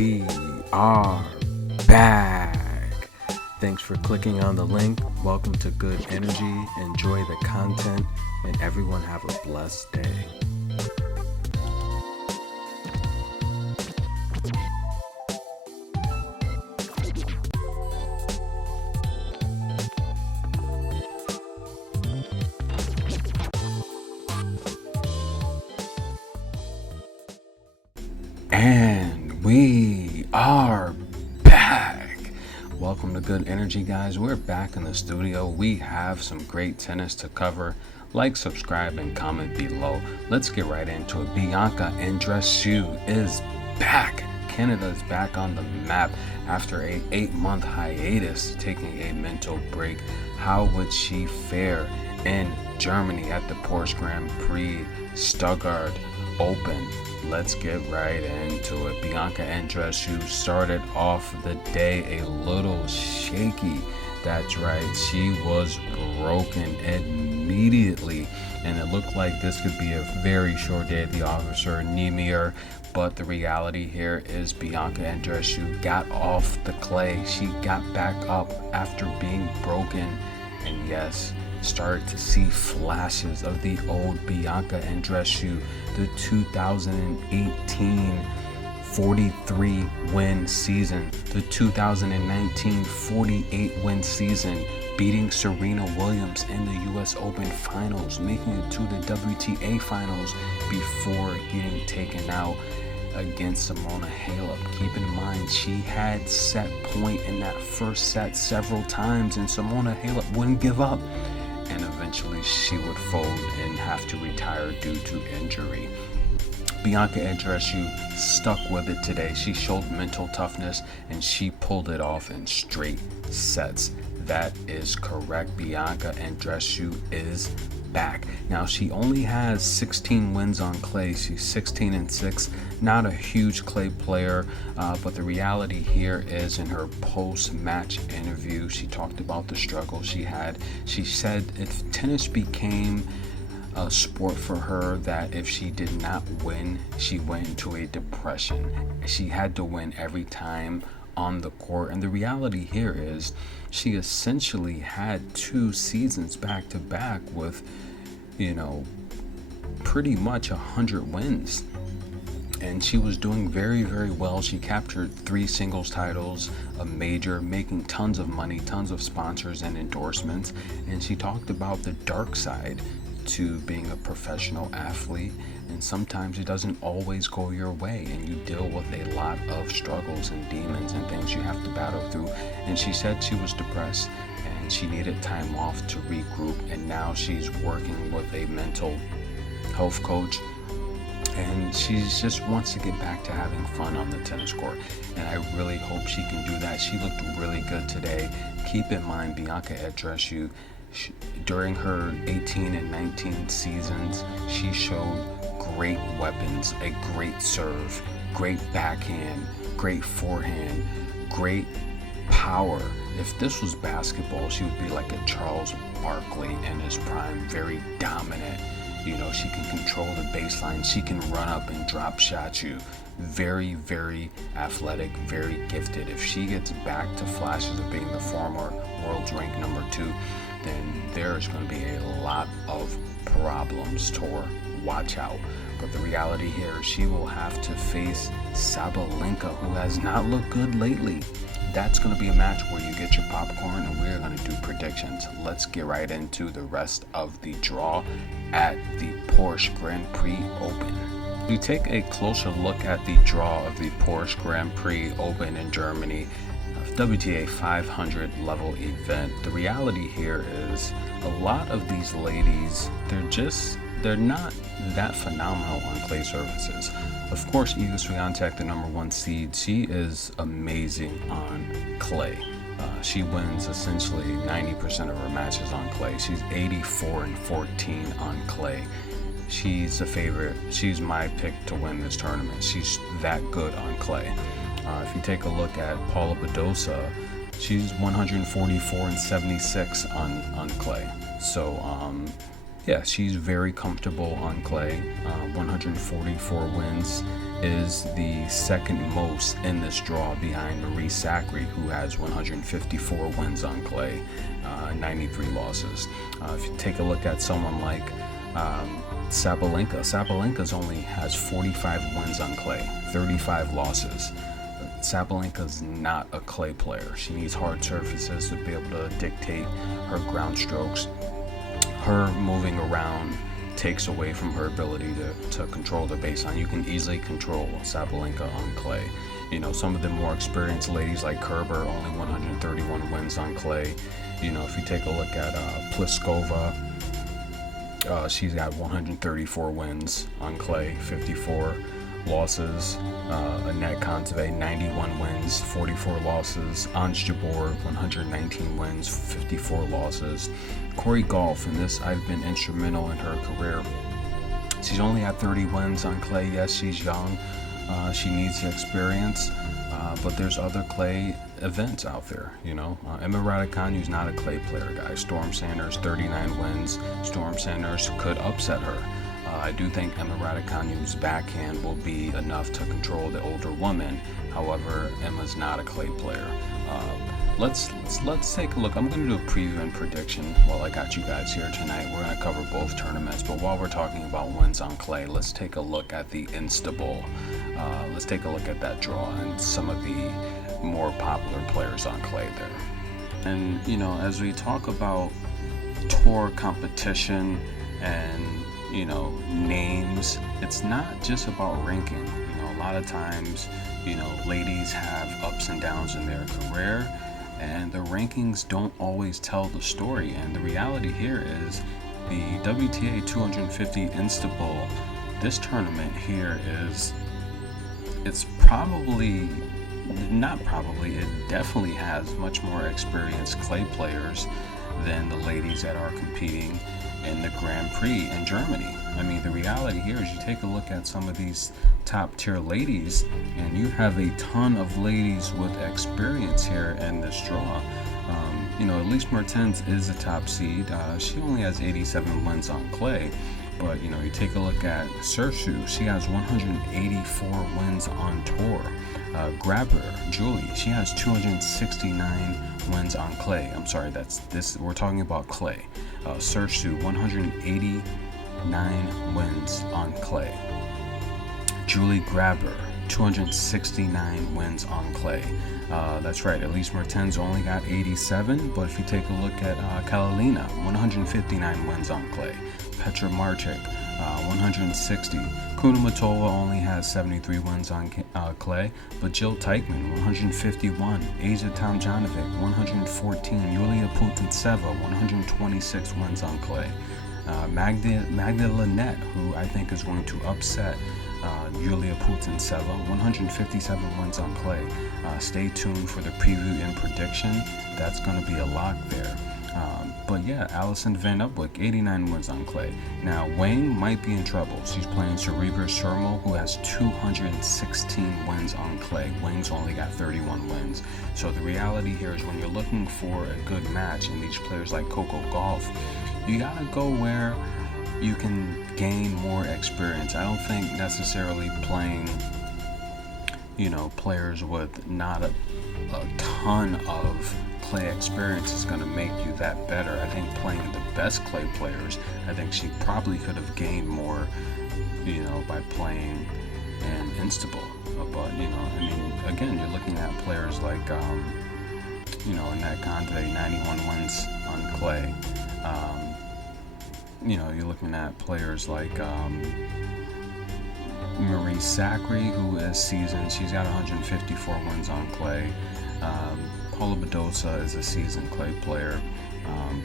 we are back. Thanks for clicking on the link. Welcome to Good Energy. Enjoy the content, and everyone have a blessed day. And we are back. Welcome to Good Energy, guys. We're back in the studio. We have some great tennis to cover. Like, subscribe, and comment below. Let's get right into it. Bianca Andreescu is back. Canada is back on the map after a 8-month hiatus, taking a mental break. How would she fare in Germany at the Porsche Grand Prix Stuttgart Open? Let's get right into it. Bianca Andreescu started off the day a little shaky. That's right, she was broken immediately, and it looked like this could be a very short day at the officer Niemeyer. But the reality here is Bianca Andreescu got off the clay. She got back up after being broken, and yes, started to see flashes of the old Bianca Andreescu, the 2018 43 win season, the 2019 48 win season, beating Serena Williams in the US Open finals, making it to the WTA finals before getting taken out against Simona Halep. Keep in mind, she had set point in that first set several times, and Simona Halep wouldn't give up, and eventually she would fold and have to retire due to injury. Bianca Andreescu stuck with it today. She showed mental toughness, and she pulled it off in straight sets. That is correct. Bianca Andreescu is back. Now, she only has 16 wins on clay. She's 16-6. Not a huge clay player, but the reality here is, in her post-match interview, she talked about the struggle she had. She said if tennis became a sport for her, that if she did not win, she went into a depression. She had to win every time on the court, and the reality here is she essentially had 2 seasons back to back with, pretty much 100 wins, and she was doing very, very well. She captured 3 singles titles, a major, making tons of money, tons of sponsors and endorsements, and she talked about the dark side to being a professional athlete, and sometimes it doesn't always go your way, and you deal with a lot of struggles and demons and things you have to battle through. And she said she was depressed and she needed time off to regroup, and now she's working with a mental health coach, and she just wants to get back to having fun on the tennis court, and I really hope she can do that. She looked really good today. Keep in mind, Bianca Andreescu, during her 18 and 19 seasons, she showed great weapons, a great serve, great backhand, great forehand, great power. If this was basketball, she would be like a Charles Barkley in his prime, very dominant. She can control the baseline. She can run up and drop shot you. Very, very athletic, very gifted. If she gets back to flashes of being the former world's ranked number 2, then there's going to be a lot of problems to her. Watch out. But the reality here is she will have to face Sabalenka, who has not looked good lately. That's going to be a match where you get your popcorn, and we're going to do predictions. Let's get right into the rest of the draw at the Porsche Grand Prix Open. We take a closer look at the draw of the Porsche Grand Prix Open in Germany, WTA 500 level event. The reality here is a lot of these ladies, they're not that phenomenal on clay surfaces. Of course, Iga Swiatek, the number 1 seed, she is amazing on clay. She wins essentially 90% of her matches on clay. She's 84-14 on clay. She's a favorite. She's my pick to win this tournament. She's that good on clay. If you take a look at Paula Badosa, she's 144-76 on clay. So yeah, she's very comfortable on clay. 144 wins is the second most in this draw behind Marie Sacre, who has 154 wins on clay, 93 losses. If you take a look at someone like Sabalenka's only has 45 wins on clay, 35 losses. Sabalenka's not a clay player. She needs hard surfaces to be able to dictate her ground strokes. Her moving around takes away from her ability to control the baseline. You can easily control Sabalenka on clay. Some of the more experienced ladies like Kerber, only 131 wins on clay. If you take a look at Pliskova, she's got 134 wins on clay, 54 losses. Annette Kontaveit, 91 wins, 44 losses. Ons Jabeur, 119 wins, 54 losses. Corey Gauff, in this, I've been instrumental in her career. She's only at 30 wins on clay. Yes, she's young. She needs the experience, but there's other clay events out there. Emma Raducanu is not a clay player, guys. Storm Sanders, 39 wins. Storm Sanders could upset her. I do think Emma Raducanu's backhand will be enough to control the older woman. However, Emma's not a clay player. Let's take a look. I'm going to do a preview and prediction while I got you guys here tonight. We're going to cover both tournaments, but while we're talking about wins on clay, let's take a look at the Instanbul. Let's take a look at that draw and some of the more popular players on clay there. And as we talk about tour competition and names, it's not just about ranking. A lot of times, ladies have ups and downs in their career, and the rankings don't always tell the story. And the reality here is the WTA 250 Instanbul, this tournament here it definitely has much more experienced clay players than the ladies that are competing in the Grand Prix in Germany. I mean, the reality here is you take a look at some of these top tier ladies, and you have a ton of ladies with experience here in this draw. Elise Mertens is a top seed. She only has 87 wins on clay, but you take a look at Sersu. She has 184 wins on tour. Grabber, Julie, she has 269 wins on clay. I'm sorry, we're talking about clay. Sersu, 189 wins on clay. Julie Grabber, 269 wins on clay. That's right, Elise Mertens only got 87, but if you take a look at Kalalina, 159 wins on clay. Petra Martic, 160. Kudermetova only has 73 wins on clay, but Jill Teichmann, 151. Asia Tomljanovic, 114. Yulia Putintseva, 126 wins on clay. Magda Linette, who I think is going to upset Yulia Putintseva, 157 wins on clay. Stay tuned for the preview and prediction. That's going to be a lock there. But yeah, Alison Van Upwick, 89 wins on clay. Now, Wang might be in trouble. She's playing Cerebra Shermel, who has 216 wins on clay. Wang's only got 31 wins. So the reality here is when you're looking for a good match in these players like Coco Gauff, you gotta go where you can gain more experience. I don't think necessarily playing, players with not a ton of clay experience is going to make you that better. I think playing the best clay players, I think she probably could have gained more, by playing in Instanbul. But, again, you're looking at players like, Annette Kontaveit, 91 wins on clay. You're looking at players like Marie Sacre, who is seasoned. She's got 154 wins on clay. Paula Badosa is a seasoned clay player,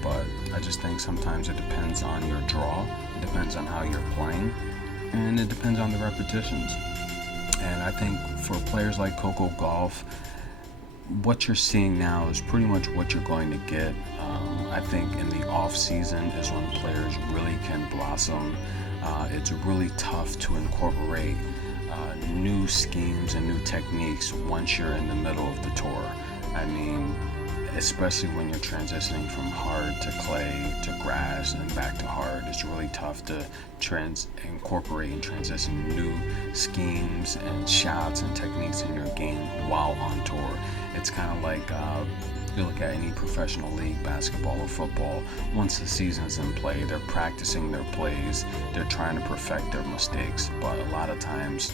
but I just think sometimes it depends on your draw, it depends on how you're playing, and it depends on the repetitions. And I think for players like Coco Gauff, what you're seeing now is pretty much what you're going to get. I think in the off season is when players really can blossom. It's really tough to incorporate new schemes and new techniques once you're in the middle of the tour. I mean, especially when you're transitioning from hard to clay to grass and back to hard. It's really tough to incorporate and transition new schemes and shots and techniques in your game while on tour. It's kind of like you look at any professional league, basketball or football, once the season's in play, they're practicing their plays, they're trying to perfect their mistakes, but a lot of times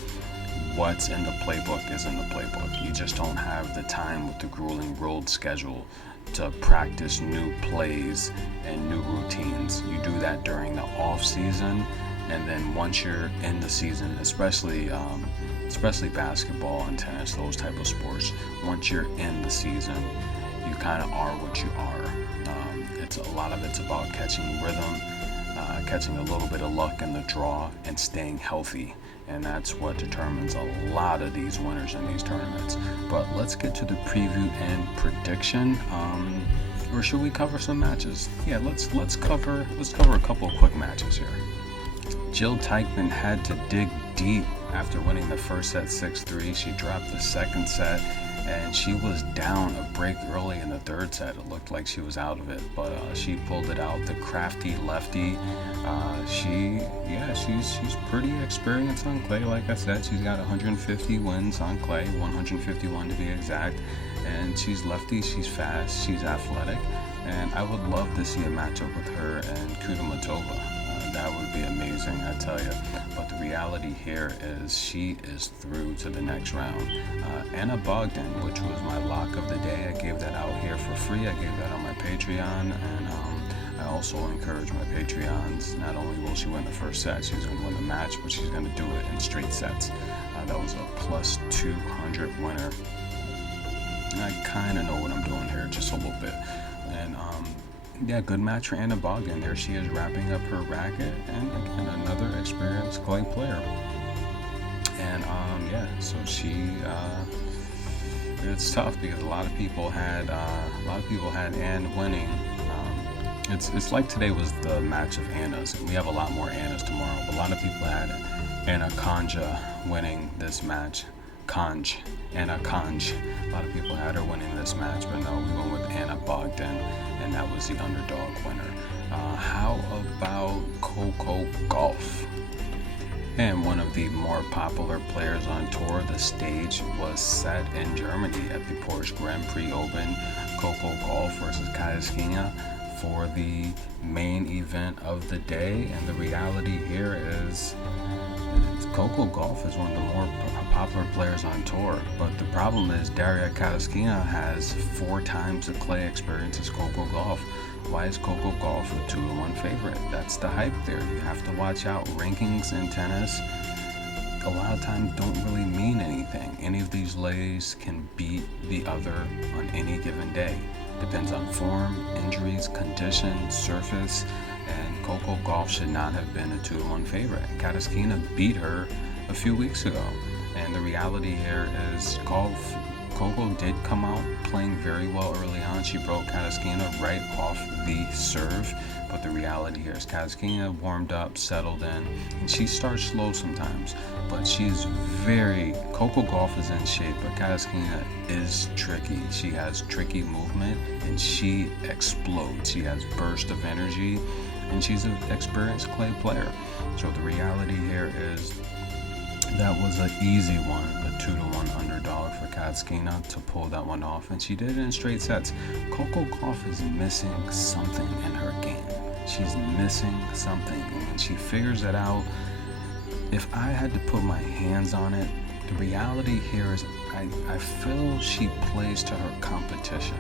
what's in the playbook is in the playbook. You just don't have the time with the grueling road schedule to practice new plays and new routines. You do that during the off season, and then once you're in the season, especially basketball and tennis, those type of sports, once you're in the season, you kind of are what you are. It's a lot of it's about catching rhythm, catching a little bit of luck in the draw, and staying healthy. And that's what determines a lot of these winners in these tournaments. But let's get to the preview and prediction. Or should we cover some matches? Yeah, let's cover a couple of quick matches here. Jill Teichmann had to dig deep after winning the first set 6-3. She dropped the second set, and she was down a break early in the third set. It looked like she was out of it, but she pulled it out. The crafty lefty, she's pretty experienced on clay. Like I said, she's got 150 wins on clay, 151 to be exact, and she's lefty, she's fast, she's athletic, and I would love to see a matchup with her and Kudermetova. That would be amazing, I tell you. But the reality here is she is through to the next round. Anna Bogdan, which was my lock of the day, I gave that out here for free. I gave that on my Patreon, and I also encourage my Patreons. Not only will she win the first set, she's going to win the match, but she's going to do it in straight sets. That was a plus 200 winner. And I kind of know what I'm doing here, just a little bit. And good match for Anna Bogdan. There she is wrapping up her racket, and again another experienced clay player. And so she it's tough because a lot of people had Ann winning. It's like today was the match of Annas. We have a lot more Annas tomorrow, but a lot of people had Anna Konja winning this match. Anna Konj. A lot of people had her winning this match, but no, we went with Anna Bogdan, and that was the underdog winner. How about Coco Gauff? And one of the more popular players on tour, the stage was set in Germany at the Porsche Grand Prix Open. Coco Gauff versus Katarzyna for the main event of the day, and the reality here is Coco Gauff is one of the more popular players on tour, but the problem is Daria Katarzyna has 4 times the clay experience as Coco Gauff. Why is Coco Gauff a 2-1 favorite? That's the hype there. You have to watch out. Rankings in tennis a lot of times don't really mean anything. Any of these ladies can beat the other on any given day. Depends on form, injuries, condition, surface, and Coco Gauff should not have been a 2-1 favorite. Katarzyna beat her a few weeks ago, and the reality here is Coco did come out playing very well early on. She broke Katarzyna right off the serve, but the reality here is Katarzyna warmed up, settled in, and she starts slow sometimes, but Coco Gauff is in shape, but Katarzyna is tricky. She has tricky movement, and she explodes. She has burst of energy, and she's an experienced clay player. So the reality here is that was an easy one, a 2-1 underdog for Katarzyna to pull that one off, and she did it in straight sets. Coco Gauff is missing something in her game. She's missing something, and when she figures it out, if I had to put my hands on it, the reality here is I feel she plays to her competition.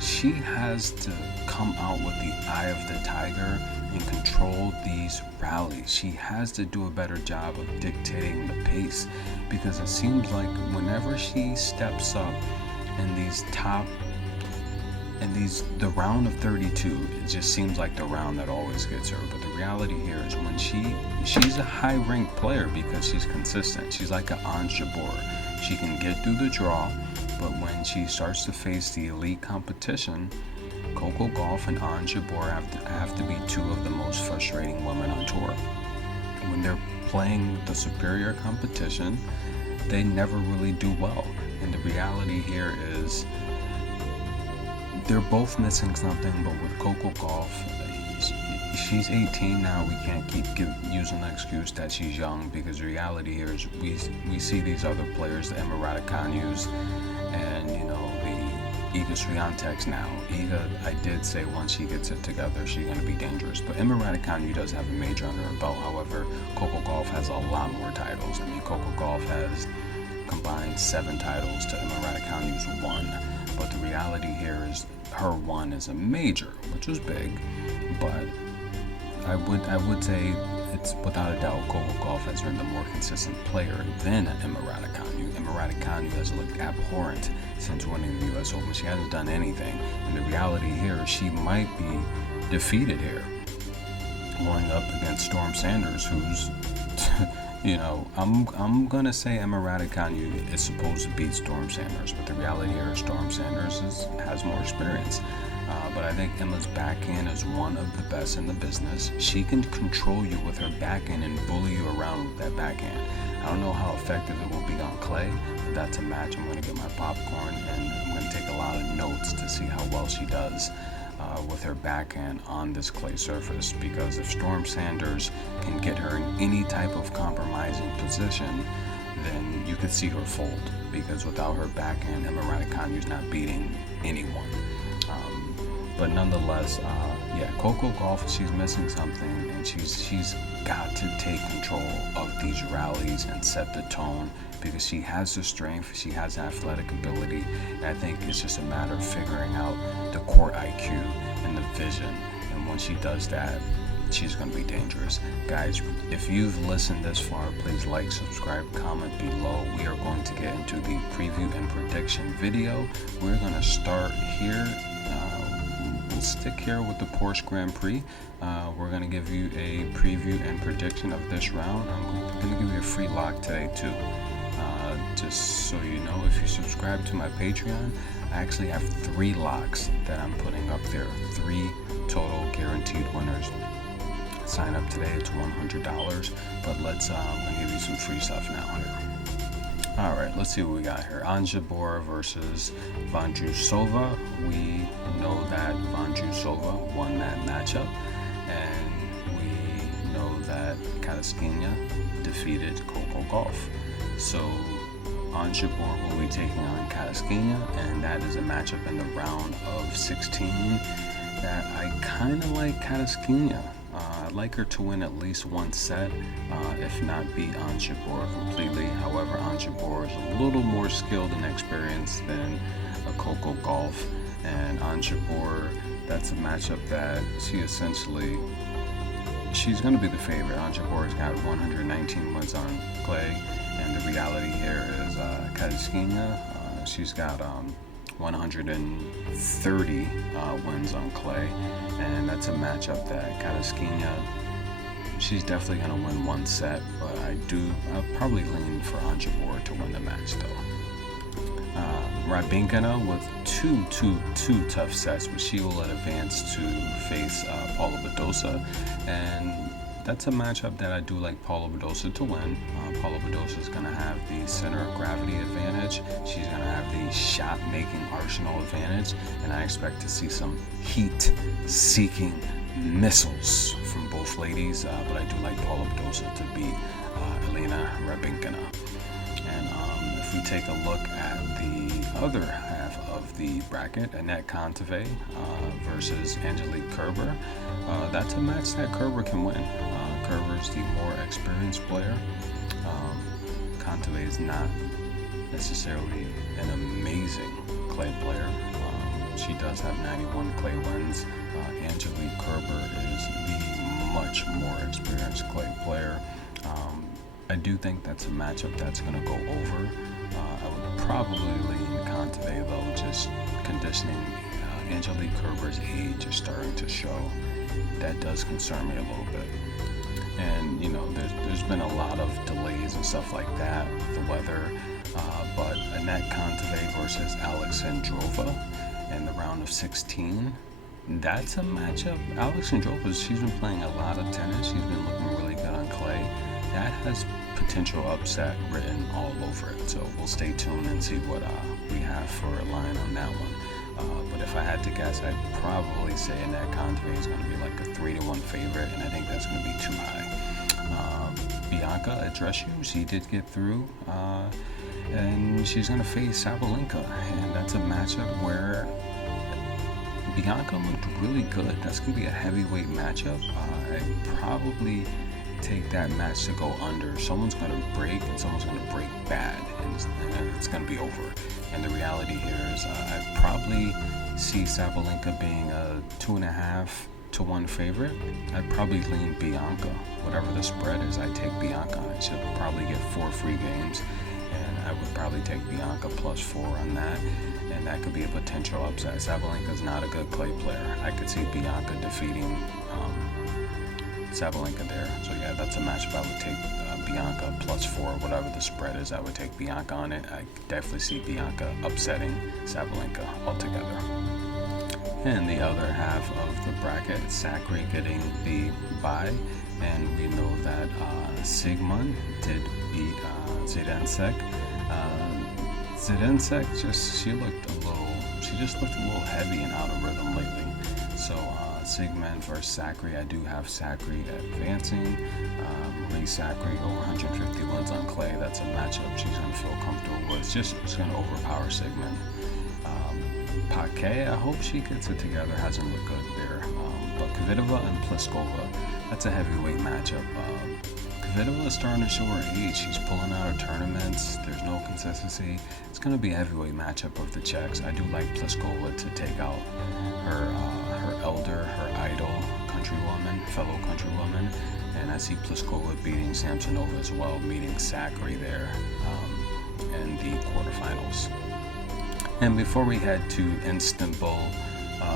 She has to come out with the eye of the tiger and control these rallies. She has to do a better job of dictating the pace, because it seems like whenever she steps up in the round of 32, it just seems like the round that always gets her. But the reality here is when she's a high-ranked player because she's consistent. She's like an Ons Jabeur. She can get through the draw, but when she starts to face the elite competition, Coco Gauff and Ons Jabeur have to be 2 of the most frustrating women on tour. When they're playing the superior competition, they never really do well. And the reality here is they're both missing something, but with Coco Gauff, she's 18 now. We can't keep using the excuse that she's young, because the reality here is we see these other players, the Emma Raducanus and, you know, the Iga Swiatek's now. Iga, I did say once she gets it together, she's going to be dangerous. But Emma Raducanu does have a major under her belt. However, Coco Gauff has a lot more titles. I mean, Coco Gauff has combined 7 titles to Emma Raducanu's 1. But the reality here is her 1 is a major, which was big. But I would say it's without a doubt Coco Gauff has been the more consistent player than Emma Raducanu. Emma Raducanu has looked abhorrent since winning the U.S. Open. She hasn't done anything. And the reality here is she might be defeated here, going up against Storm Sanders, who's, you know, I'm going to say Emma Raducanu is supposed to beat Storm Sanders, but the reality here is Storm Sanders has more experience. But I think Emma's backhand is one of the best in the business. She can control you with her backhand and bully you around with that backhand. I don't know how effective it will be on clay, but that's a match. I'm going to get my popcorn and I'm going to take a lot of notes to see how well she does with her backhand on this clay surface. Because if Storm Sanders can get her in any type of compromising position, then you could see her fold. Because without her backhand, Emma Raducanu is not beating anyone. But nonetheless, Coco Gauff, she's missing something, and she's got to take control of these rallies and set the tone, because she has the strength, she has athletic ability, and I think it's just a matter of figuring out the court IQ and the vision. And once she does that, she's going to be dangerous. Guys, if you've listened this far, please like, subscribe, comment below. We are going to get into the preview and prediction video. We're going to start here. Stick here with the Porsche Grand Prix. We're going to give you a preview and prediction of this round. I'm going to give you a free lock today too. Just so you know, if you subscribe to my Patreon, I actually have 3 locks that I'm putting up there. 3 total guaranteed winners. Sign up today, it's $100. But I'm going to give you some free stuff now here. All right, let's see what we got here. Ons Jabeur versus Vondrousova. We know that Vondrousova won that matchup, and we know that Karaskina defeated Coco Gauff. So Ons Jabeur will be taking on Karaskina, and that is a matchup in the round of 16 that I kind of like Karaskina. I'd like her to win at least 1 set, if not beat Ons Jabeur completely. However, Ons Jabeur is a little more skilled and experienced than a Coco Gauff. And Ons Jabeur, that's a matchup that she's going to be the favorite. Ons Jabeur's got 119 wins on clay, and the reality here is Karaskina, she's got 130 wins on clay, and that's a matchup that Karaskina, she's definitely going to win 1 set, but I'll probably lean for Ons Jabeur to win the match though. Raducanu with two tough sets, but she will advance to face Paula Badosa, and that's a matchup that I do like Paula Badosa to win. Paula Badosa is going to have the center of gravity advantage. She's going to have the shot-making arsenal advantage, and I expect to see some heat-seeking missiles from both ladies. But I do like Paula Badosa to beat Elena Raducanu. And if we take a look at the other half of the bracket, Annette Kontaveit versus Angelique Kerber, that's a match that Kerber can win. Kerber's the more experienced player. Kontaveit is not necessarily an amazing clay player. She does have 91 clay wins. Angelique Kerber is the much more experienced clay player. I do think that's a matchup that's going to go over. I would probably lean Kontaveit though, just conditioning. Angelique Kerber's age is starting to show. That does concern me a little bit. And, you know, there's been a lot of delays and stuff like that with the weather. But Annette Kontaveit versus Alexandrova in the round of 16, that's a matchup. Alexandrova, she's been playing a lot of tennis. She's been looking really good on clay. That has potential upset written all over it. So we'll stay tuned and see what we have for a line on that one. But if I had to guess, I'd probably say Annette Conte is going to be like a 3-1 favorite, and I think that's going to be too high. Bianca Andreescu, she did get through, and she's going to face Sabalenka, and that's a matchup where Bianca looked really good. That's going to be a heavyweight matchup. I'd probably take that match to go under. Someone's going to break, and someone's going to break bad, and it's going to be over. And the reality here is I'd probably see Sabalenka being a 2.5 to 1 favorite. I'd probably lean Bianca. Whatever the spread is, I'd take Bianca. I should probably get 4 free games, and I would probably take Bianca +4 on that, and that could be a potential upset. Sabalenka's not a good clay player. I could see Bianca defeating Sabalenka there. So yeah, that's a matchup I would take Bianca +4. Whatever the spread is, I would take Bianca on it. I definitely see Bianca upsetting Sabalenka altogether. And the other half of the bracket, Sakari getting the bye, and we know that Sigmund did beat Zidansek. Zidansek she just looked a little heavy and out of rhythm lately. So Sigmund versus Sakari, I do have Sakari advancing. Marie Sakari over 150 wins on clay. That's a matchup she's going to feel comfortable with. It's going to overpower Sigmund. Paquet, I hope she gets it together. Hasn't looked good there. But Kvitova and Pliskova, that's a heavyweight matchup. Kvitova is starting to show her age. She's pulling out of tournaments. There's no consistency. It's going to be a heavyweight matchup of the Czechs. I do like Pliskova to take out her elder, her idol fellow countrywoman. And I see Pliskova beating Samsonova as well, meeting Sakari there in the quarterfinals. And before we head to Istanbul,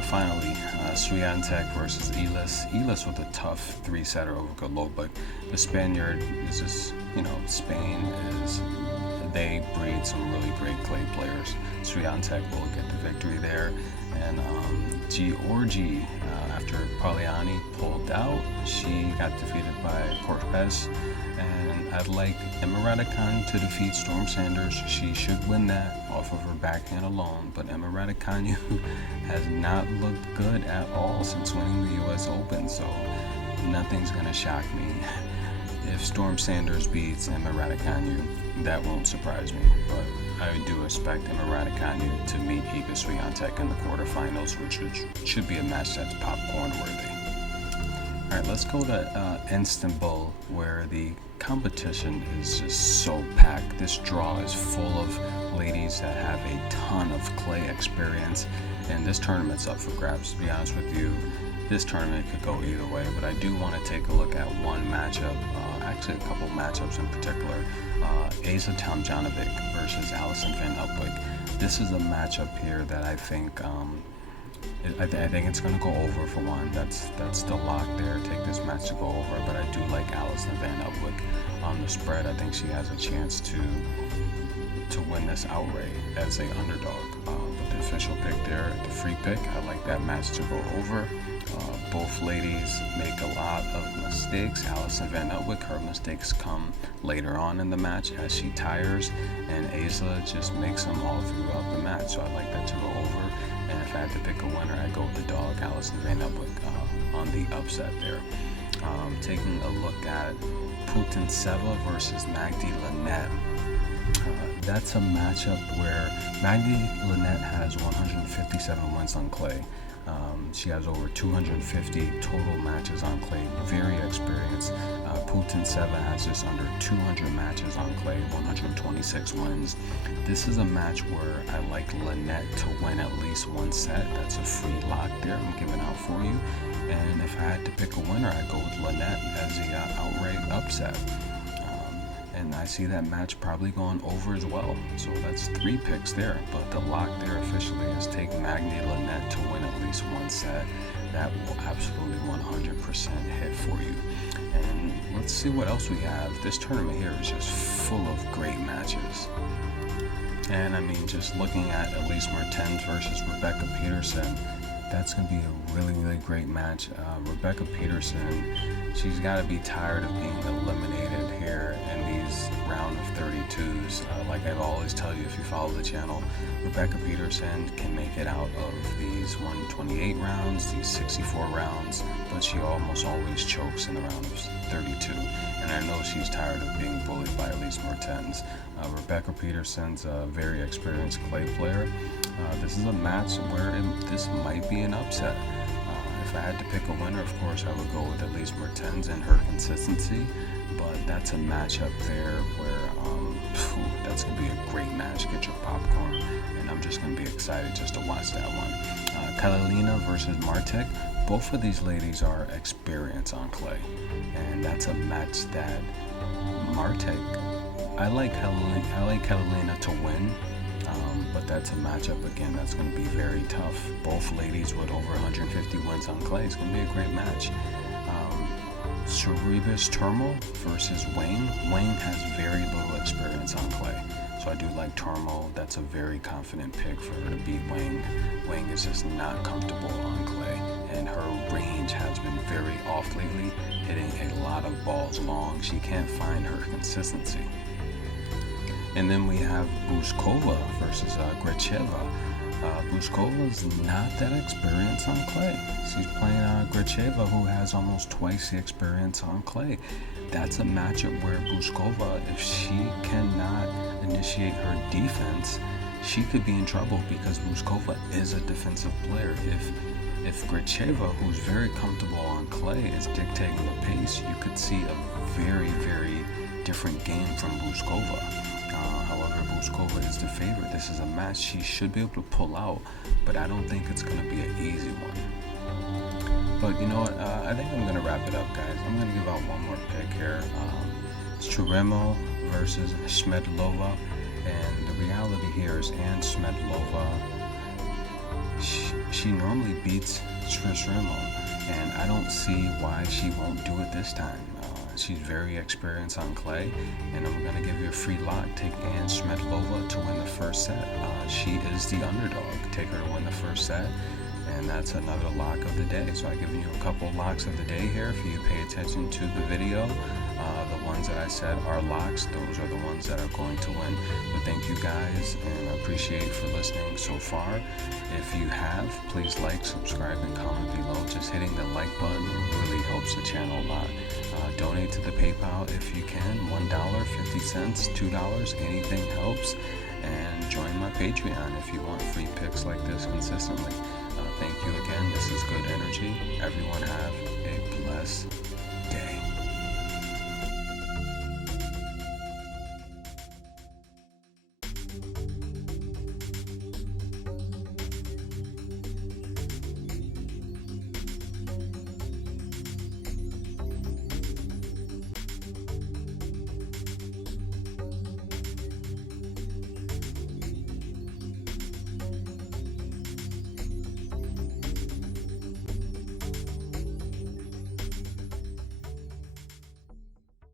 finally, Swiatek versus Elis. Elis with a tough 3-setter over Golovin, but the Spaniard is just, Spain they breed some really great clay players. Swiatek will get the victory there. And Georgie, after Poliani pulled out, she got defeated by Corpez. And I'd like Emma Raducanu to defeat Storm Sanders. She should win that off of her backhand alone, but Emma Raducanu has not looked good at all since winning the U.S. Open, so nothing's going to shock me. If Storm Sanders beats Emma Raducanu, that won't surprise me, but I do expect Emma Raducanu to meet Iga Swiatek in the quarterfinals, which should be a match that's popcorn worthy. All right, let's go to Istanbul, where the competition is just so packed. This draw is full of ladies that have a ton of clay experience, and this tournament's up for grabs. To be honest with you, this tournament could go either way, but I do want to take a look at one matchup, actually a couple matchups in particular. Asa Tomljanovic versus Alison Van Upwijk. This is a matchup here that I think I think it's going to go over for one. That's the lock there. Take this match to go over, but I do like Alison Van Upwijk on the spread. I think she has a chance to win this outright as a underdog. But the official pick there, the free pick, I like that match to go over. Both ladies make a lot of mistakes. Alison Van Upwijk, her mistakes come later on in the match as she tires, and Asa just makes them all throughout the match. So I like that to go over. And if I had to pick a winner, I'd go with the dog, Alison Van Upwijk, on the upset there. Taking a look at Putintseva versus Magdi Linette. That's a matchup where Magdi Linette has 157 wins on clay. She has over 250 total matches on clay, very experienced. Putintseva has just under 200 matches on clay, 126 wins. This is a match where I like Linette to win at least one set. That's a free lock there I'm giving out for you. And if I had to pick a winner, I'd go with Linette as the outright upset. And I see that match probably going over as well. So that's 3 picks there. But the lock there officially is take Magdi Linette to win at least one set. That will absolutely 100% hit for you. And let's see what else we have. This tournament here is just full of great matches. And I mean, just looking at Elise Mertens versus Rebecca Peterson, that's going to be a really, really great match. Rebecca Peterson, she's got to be tired of being eliminated here in these round of 32 32s. Like I always tell you, if you follow the channel, Rebecca Peterson can make it out of these 128 rounds, these 64 rounds, but she almost always chokes in the round of 32. And I know she's tired of being bullied by Elise Mertens. Rebecca Peterson's a very experienced clay player. This is a match where this might be an upset. If I had to pick a winner, of course, I would go with Elise Mertens and her consistency. But that's a matchup there where that's going to be a great match. Get your popcorn, and I'm just going to be excited just to watch that one. Kalinina versus Martic. Both of these ladies are experienced on clay, and that's a match that Martic. I like Kalinina to win, but that's a matchup again that's going to be very tough. Both ladies with over 150 wins on clay. It's going to be a great match. Sorribes Turmal versus Wang. Wang has very little experience on clay, so I do like Turmal. That's a very confident pick for her to beat Wang. Wang is just not comfortable on clay, and her range has been very off lately, hitting a lot of balls long. She can't find her consistency. And then we have Buskova versus Gracheva. Buskova's not that experienced on clay. She's playing Gracheva, who has almost twice the experience on clay. That's a matchup where Buskova, if she cannot initiate her defense, she could be in trouble because Buskova is a defensive player. If Gracheva, who's very comfortable on clay, is dictating the pace, you could see a very, very different game from Buskova. However, Buskova is the favorite. This is a match she should be able to pull out, but I don't think it's going to be an easy one. But you know what? I think I'm going to wrap it up, guys. I'm going to give out one more pick here. It's Churemo versus Smedlova, and the reality here is Anne Smedlova, she normally beats Churemo, and I don't see why she won't do it this time. She's very experienced on clay, and I'm going to give you a free lock. Take Anne Smedlova to win the first set. She is the underdog. Take her to win the first set, and that's another lock of the day. So I've given you a couple locks of the day here. If you pay attention to the video, the ones that I said are locks, those are the ones that are going to win. But thank you guys, and I appreciate for listening so far. If you have, please like, subscribe, and comment below. Just hitting the like button really helps the channel a lot. Donate to the PayPal if you can. $1, 50 cents, $2, anything helps. And join my Patreon if you want free picks like this consistently. Thank you again. This is Good Energy. Everyone have a blessed